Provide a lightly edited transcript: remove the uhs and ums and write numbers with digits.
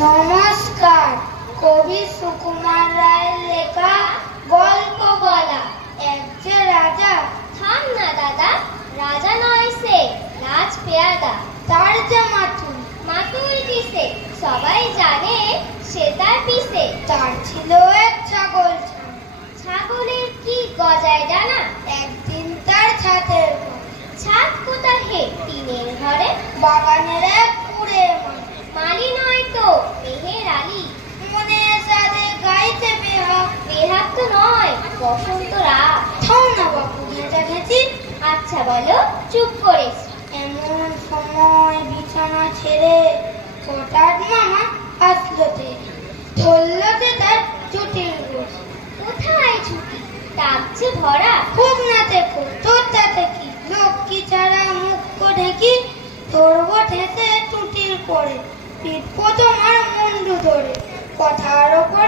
নমস্কার। কবি সুকুমার রায়ের লেখা গল্প বলা। এক যে রাজা। থাম না দাদা, রাজা নয় সে, রাজ পেয়াদা। তার যে মাতুল। মাতুল কিসে? সবাই জানে সে তার পিসে। তার ছিল এক ছাগল। ছাগলের কি গজায় জানা? একদিন তার ছাদের ছাদ কোথায় হে? টিনের ঘরে। বাগানের এক কুড়ে মালি নয় তো, মেহের আলী। মনে সাদে গাইতে বেহাগ। বেহাগ তো নয়, বসন্ত রাত। থাও না বাপু, ঘেঁচা ঘেঁচি। আচ্ছা বলো, চুপ করেছ। এমন সময় বিছানা ছেড়ে হঠাৎ মামা আসলো ধরলোতে তার ছুটির গোছ। কোথায় ছুটি? ডাকছে ভরা। খুব না দেখো, তোর তাতে কি? লক্ষ্মী ছাড়া মুখ ঢেকি ধরবো ঠেসে টুটির পরে। পিঠবো তোমার মুন্ডু ধরে। কথার ওপর